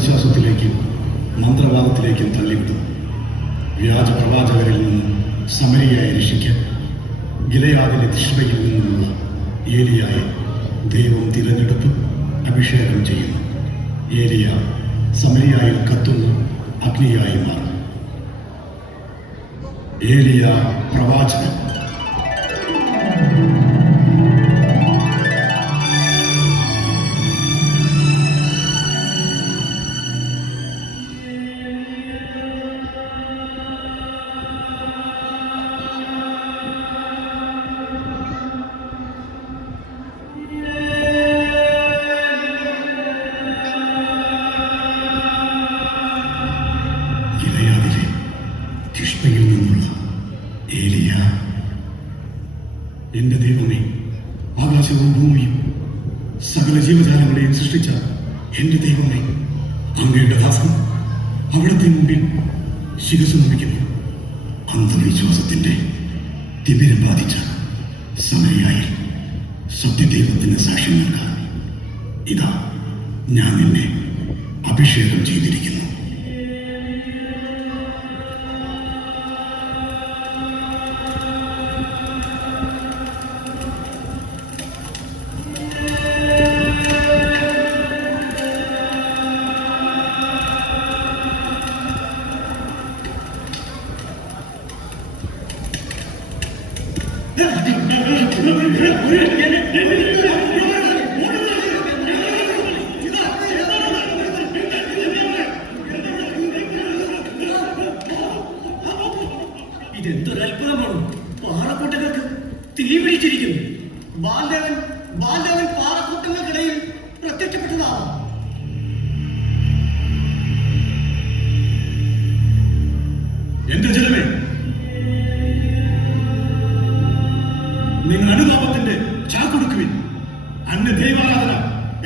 അന്ധവിശ്വാസത്തിലേക്കും മന്ത്രവാദത്തിലേക്കും തള്ളിവിട്ടു. വ്യാജ പ്രവാചകരിൽ നിന്ന് സമരിയായി രക്ഷിക്കാൻ ഗിലയാദിലെ തിഷ്ബയിൽ നിന്നുള്ള ഏലിയായി ദൈവം തിരഞ്ഞെടുത്ത് അഭിഷേകം ചെയ്യുന്നു. ഏലിയ സമരിയായി കത്തുന്ന അഗ്നിയായി മാറും ഏലിയ പ്രവാചകൻ എന്റെ ദൈവമേ ആകാശവും ഭൂമിയും സകല ജീവജാലങ്ങളെയും സൃഷ്ടിച്ച എന്റെ ദൈവമേ അങ്ങയുടെ ദാസം അവിടുത്തെ മുമ്പിൽ ശിരസ് നമിക്കുന്നു അന്ധവിശ്വാസത്തിന്റെ തിമിരം ബാധിച്ച സമയായി സത്യദൈവത്തിന് സാക്ഷ്യം നൽകാൻ ഇതാ ഞാൻ നിന്നെ അന്യ ദൈവാരാധന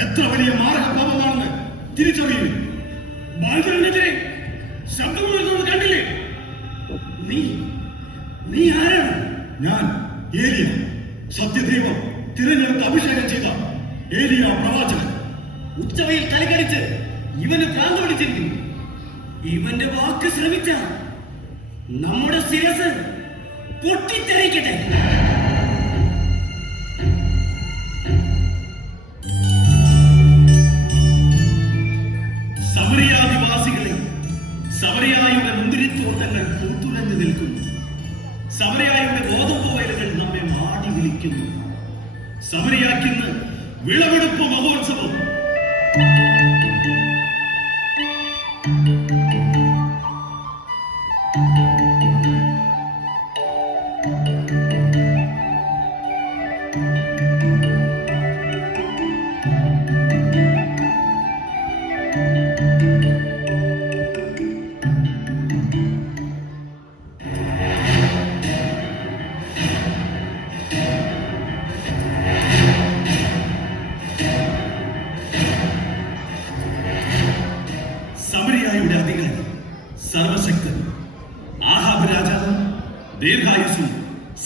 എത്ര വലിയ മാർഗപാപമാണെന്ന് തിരിച്ചറിയുവിൻ. ബാലചരണെതിരെ ശബ്ദമുയർന്നത് കണ്ടില്ലേ? നീ നീ ആരാണ്? ഞാൻ ഏലിയ സത്യദൈവം തിരഞ്ഞെടുത്ത് അഭിഷേകം ചെയ്ത ഏലിയ പ്രവാചകൻ. ഉച്ചവയിൽ കലകടിച്ച് ഇവന് ഭ്രാന്ത് പിടിച്ചിരിക്കുന്നു. ഇവന്റെ വാക്ക് ശ്രമിച്ച നമ്മുടെ ശിരസ് പൊട്ടിത്തെറിക്കട്ടെ. സമരയായുടെ ഗോതമ്പ് വയലുകൾ നമ്മെ മാടി വിളിക്കുന്നു. സമരയാക്കിന്ന് വിളവെടുപ്പ് മഹോത്സവം.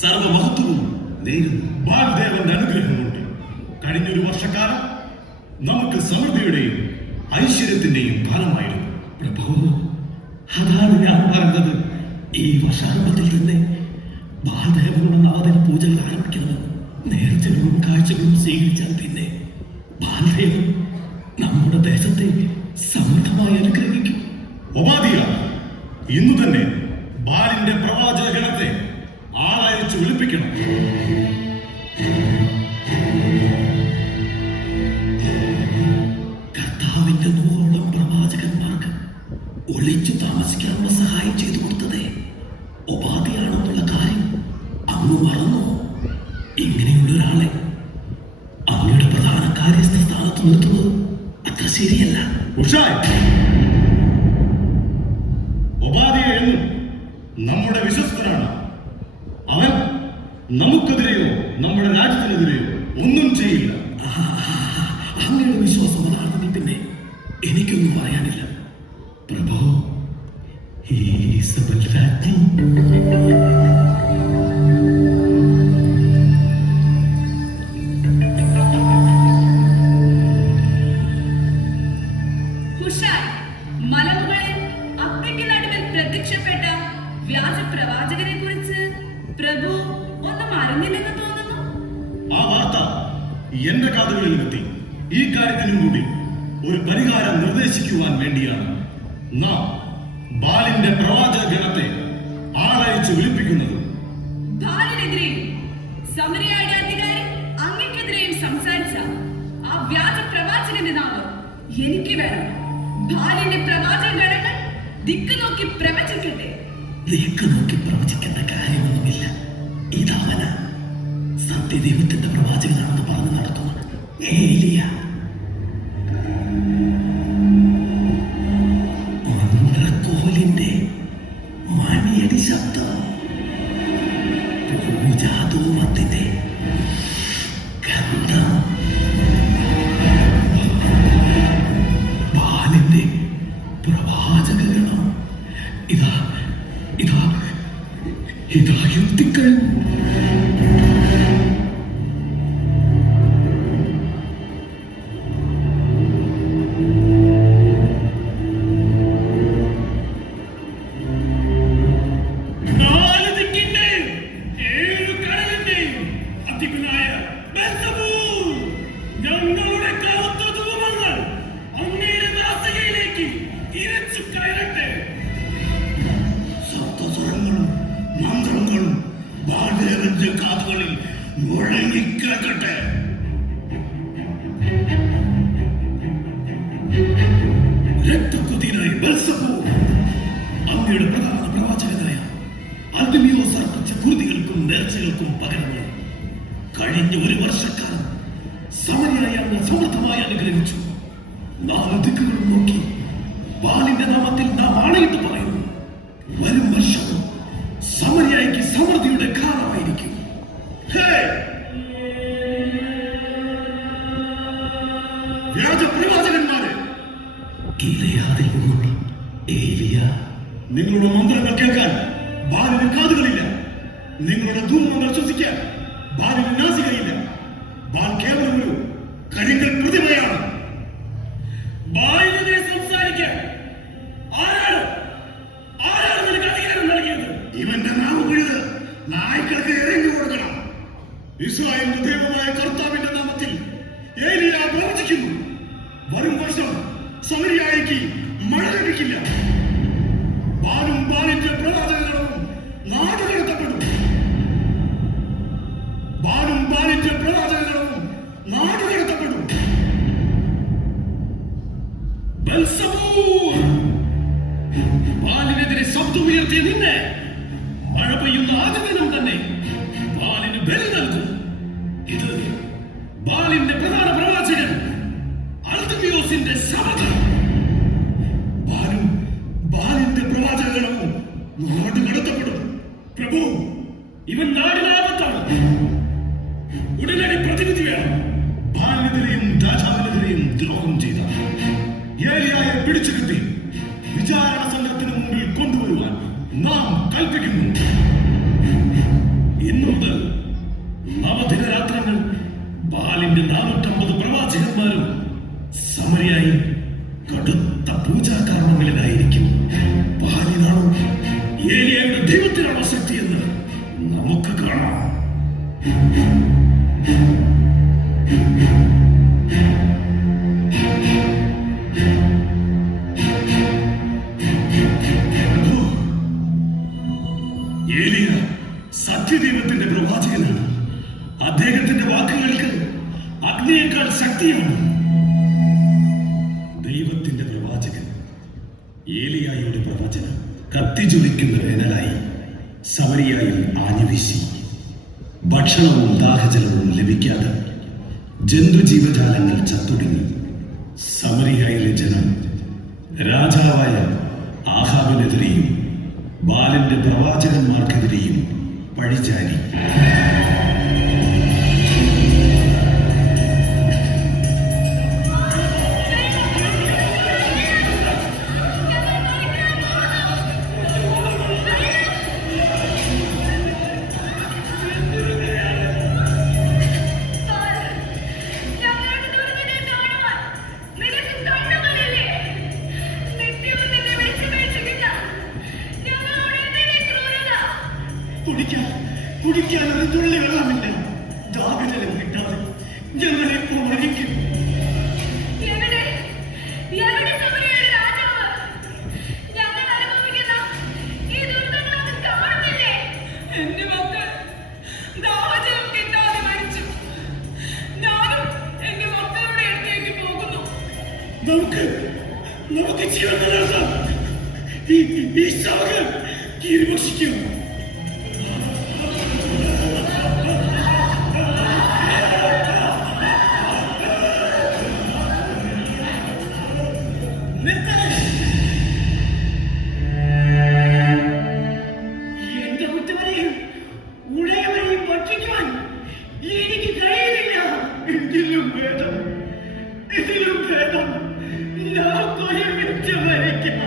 സർവമഹത്വവും നേരുന്നു. ബാൽദേവന്റെ അനുഗ്രഹമുണ്ട് കഴിഞ്ഞൊരു വർഷക്കാലം നമുക്ക് സമൃദ്ധിയുടെയും ഐശ്വര്യത്തിന്റെയും ഫലമായിരുന്നു പ്രഭു അതാണ് ഞാൻ പറഞ്ഞത്. ഈ വർഷാരംഭത്തിൽ തന്നെ ബാലദേവനുള്ള നാഥൻ പൂജകൾ ആരംഭിക്കുന്നത് നേർച്ചകളും കാഴ്ചകളും സ്വീകരിച്ചാൽ പിന്നെ ബാലദേവൻ നമ്മുടെ ദേശത്തെ സമൃദ്ധമായി അനുഗ്രഹിക്കും. ഉപാധിയാണ്. ഇന്ന് തന്നെ ബാലിന്റെ പ്രവാചക ഗണത്തെ ആളയച്ചു വിളിപ്പിക്കണം. കർത്താവിന്റെ നൂറോളം പ്രവാചകന്മാർക്ക് ഒളിച്ചു താമസിക്കാനുള്ള സഹായം ചെയ്തു കൊടുത്തതേ. ഉപാധിയാണെന്നുള്ള കാര്യം അങ്ങ് മറന്നു? ഇങ്ങനെയുള്ള ഒരാളെ അങ്ങയുടെ പ്രധാന കാര്യസ്ഥ സ്ഥാനത്ത് നിർത്തുന്നത് അത്ര ശരിയല്ല. ഉഷായ് നമുക്കെതിരെയോ നമ്മുടെ രാജ്യത്തിനെതിരെയോ ഒന്നും ചെയ്യില്ല. അങ്ങയുടെ വിശ്വാസം അതാണെങ്കിൽ പിന്നെ എനിക്കൊന്നും പറയാനില്ല. പ്രഭോ ഈ സബൽ രാജ്ഞി. മലമുകളിൽ അക്കയ്ക്ക് നടുവിൽ പ്രത്യക്ഷപ്പെട്ട വ്യാജ പ്രവാചകനെ കുറിച്ച് പ്രഭു ഒന്നും അറിഞ്ഞില്ലെന്ന് തോന്നുന്നു. ആ വാർത്ത എന്റെ കാതുകളിൽ എത്തി ഈ കാര്യത്തിനും കൂടി ഒരു പരിഹാരം നിർദ്ദേശിക്കുവാൻ വേണ്ടിയാണ് നാം ബാലിന്റെ പ്രവാചക ഗണത്തെ ആളയച്ച് വിളിപ്പിക്കുന്നത്. ബാലിനെതിരെയും സമരയായ അധികാരി അങ്ങക്കെതിരെയും സംസാരിച്ച ആ വ്യാജ പ്രവാചകന്റെ നാമം എനിക്ക് വേണം. ബാലിന്റെ പ്രവാചക ഗണങ്ങൾ ദിക്ക് നോക്കി പ്രവചിക്കട്ടെ. ദിക്ക് നോക്കി പ്രവചിക്കേണ്ട കാര്യമൊന്നുമില്ല. ഇതവന. സത്യദൈവത്തിന്റെ പ്രവാചകനാണെന്ന് പറഞ്ഞു നടത്തുന്നു ശബ്ദം. പൂജാധൂമത്തിന്റെ ബാലദേവന്റെ കാതുകളിൽ മുഴങ്ങിക്കിടക്കട്ടെ. രക്തക്കുതിരായി ബെൽസബൂൽ, അങ്ങയുടെ പ്രധാന പ്രവാചകനായ അൽദിമിയോസ് അർപ്പിച്ച കുരുതികൾക്കും നേർച്ചകൾക്കും പകരമായി കഴിഞ്ഞ ഒരു വർഷക്കാലം സമരിയായി അങ്ങ് അനുഗ്രഹിച്ചു. നാല് ദിക്കുകളും നോക്കി ബാലിന്റെ നാമത്തിൽ നാം ആണയിട്ട് പറയുന്നു ഗിലയാദിൽ നിന്നുള്ള ഏലിയ. നിങ്ങളുടെ മന്ത്രങ്ങൾ കേൾക്കാൻ ബാലിന് കാതുകളില്ല. നിങ്ങളുടെ ധൂമങ്ങൾ ശ്വസിക്കാൻ ബാലിന് നാസികയില്ല. ബാൽ കേവലം ഒരു കരിങ്കൽ പ്രതിമയാണ്. ബാലിനെതിരെ സംസാരിക്കാൻ ആരാണ്? ആരാണ് നിനക്ക് അധികാരം നൽകിയത്? ഇവന്റെ നാവ് പിഴുത് നായ്ക്കൾക്ക് എറിഞ്ഞു കൊടുക്കണം. ഇസ്രായേലിന്റെ ബാലിനെതിരെ ശബ്ദമുയർത്തിയ നിന്നെ മഴ പെയ്യുന്ന ആദ്യ ദിനം തന്നെ ബാലിന് ബലി നൽകും. ഇത് ബാലിന്റെ പ്രധാന പ്രവാചകൻ അൽദിമിയോസിന്റെ ശബ്ദം ബാലും ബാലിന്റെ പ്രവാചകങ്ങളും നാടുകടത്തപ്പെടും പ്രഭു ഇവൻ നാടിനാപത്താണ് ഉടനടി പ്രതിനിധി വേണം. ബാലിനെതിരെയും രാജാവിനെതിരെയും ദ്രോഹം ചെയ്ത. ഏലിയായെ പിടിച്ചു കിട്ടി. വിചാരണ സംഘത്തിന് മുമ്പിൽ കൊണ്ടുവരുവാൻ നാം കൽപ്പിക്കുന്നു. ഇന്നു മുതൽ നവദിന രാത്രങ്ങൾ ബാലിന്റെ നാനൂറ്റമ്പത് പ്രവാചകന്മാരും സമരിയായി ദാഹജലവും ലഭിക്കാതെ ജന്തുജീവജാലങ്ങൾ ചത്തൊടുങ്ങി. സമരിയായിലെ ജനം രാജാവായ ആഹാബിനെതിരെയും ബാലന്റെ പ്രവാചകന്മാർക്കെതിരെയും പഴിചാരി. ഒരു തുള്ളി വെള്ളമില്ല കിട്ടാതെ ഞങ്ങളിപ്പോ മരിക്കും. എന്റെ മക്കൾ ദാഹജലം കിട്ടാതെ മരിച്ചു. ഞാനും എന്റെ മക്കളുടെ അടുത്തേക്ക് പോകുന്നു. നമുക്ക് നമുക്ക് ജീവൻ ഈ ഈ ശവകൾ കീഴ്ഭക്ഷിക്കും എനിക്ക് കഴിയുന്നില്ല ഇതിലും ഭേദം ഇതിലും ഭേദം ഞാൻ ഒരുമിച്ച് മരിക്കാം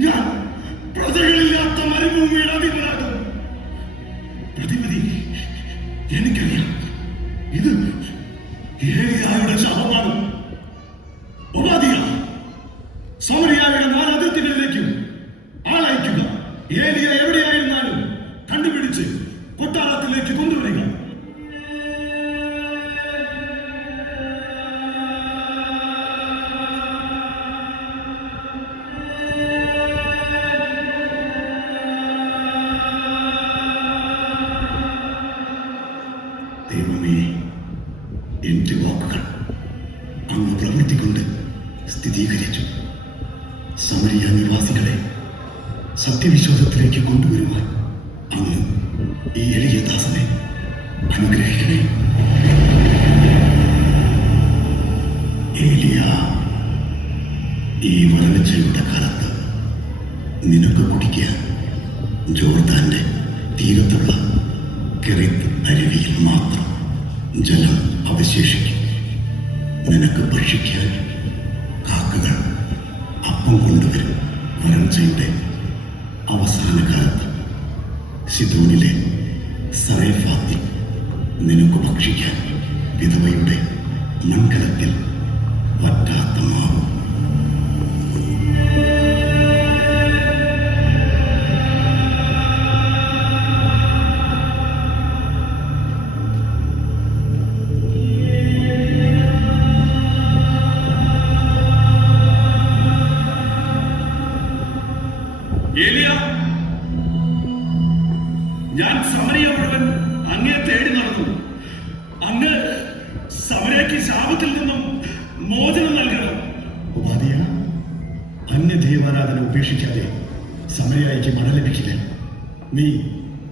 ഞാൻ പ്രജകളില്ലാത്ത മരുഭൂമിയുടെ അധിപനാകും സമരിയ നിവാസികളെ സത്യവിശ്വാസത്തിലേക്ക് കൊണ്ടുവരുവാൻ അങ്ങ് ഈ എളിയ ദാസനെ അനുഗ്രഹിക്കണേ. ഏലിയ ഈ വരൾച്ചയുടെ കാലത്ത് നിനക്ക്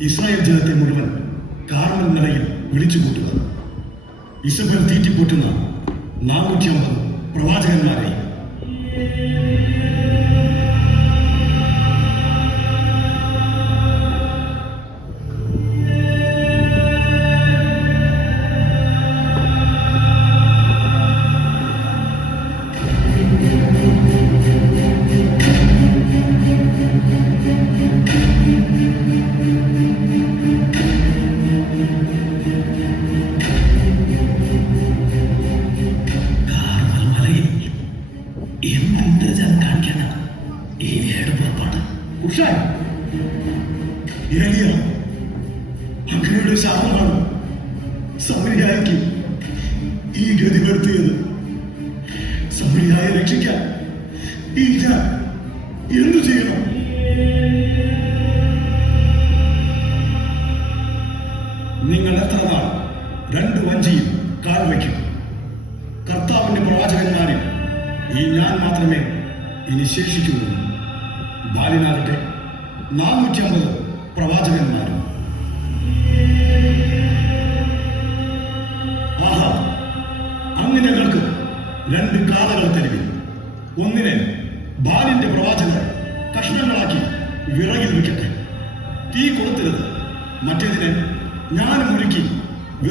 ഇസ്രായേൽ ജനത്തെ മുഴുവൻ കാർമൽ നിലയിൽ വിളിച്ചു കൂട്ടുക ഇസബൽ തീറ്റിപ്പോറ്റുന്ന നാനൂറ്റി അമ്പത് പ്രവാചകന്മാരെ. ഈ ഗതി വരുത്തിയത് സമരിയായ രക്ഷിക്കാൻ ഈ എന്തു ചെയ്യണം? നിങ്ങൾ എത്ര നാൾ രണ്ട് വഞ്ചിയും കാൽ വയ്ക്കും? കർത്താവിന്റെ പ്രവാചകന്മാരിൽ ഈ ഞാൻ മാത്രമേ ഇനി ശേഷിക്കുള്ളൂ ബാലിനാകട്ടെ നാനൂറ്റി അമ്പത് പ്രവാചകന്മാരും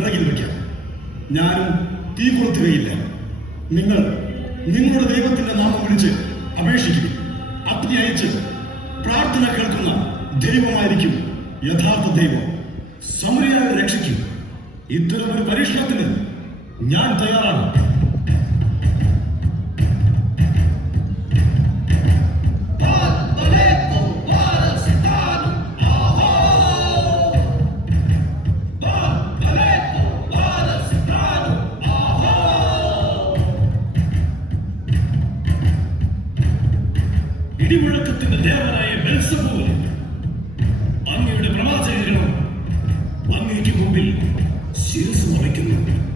വിറകിൽ വയ്ക്കാം. ഞാനും തീ കൊളുത്തുകയില്ല നിങ്ങൾ നിങ്ങളുടെ ദൈവത്തിന്റെ നാമം വിളിച്ച് അപേക്ഷിക്കും. അഗ്നി അയച്ച് പ്രാർത്ഥന കേൾക്കുന്ന ദൈവമായിരിക്കും യഥാർത്ഥ ദൈവം. സമരയായ രക്ഷിക്കും. ഇത്തരം ഒരു പരീക്ഷണത്തിന് ഞാൻ തയ്യാറാണ്. അങ്ങേക്ക് മുമ്പിൽ ശിരസ് വഹിക്കുന്നു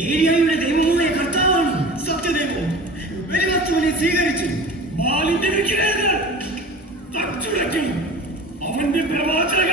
ഏരിയയുടെ ദൈവമായ കർത്താവാണ് സത്യദൈവം വെളിവസ്തുവിനെ സ്വീകരിച്ചു ബാലിന്റെ വിഗ്രഹങ്ങൾ തച്ചുടയ്ക്കും അവന്റെ പ്രവാചക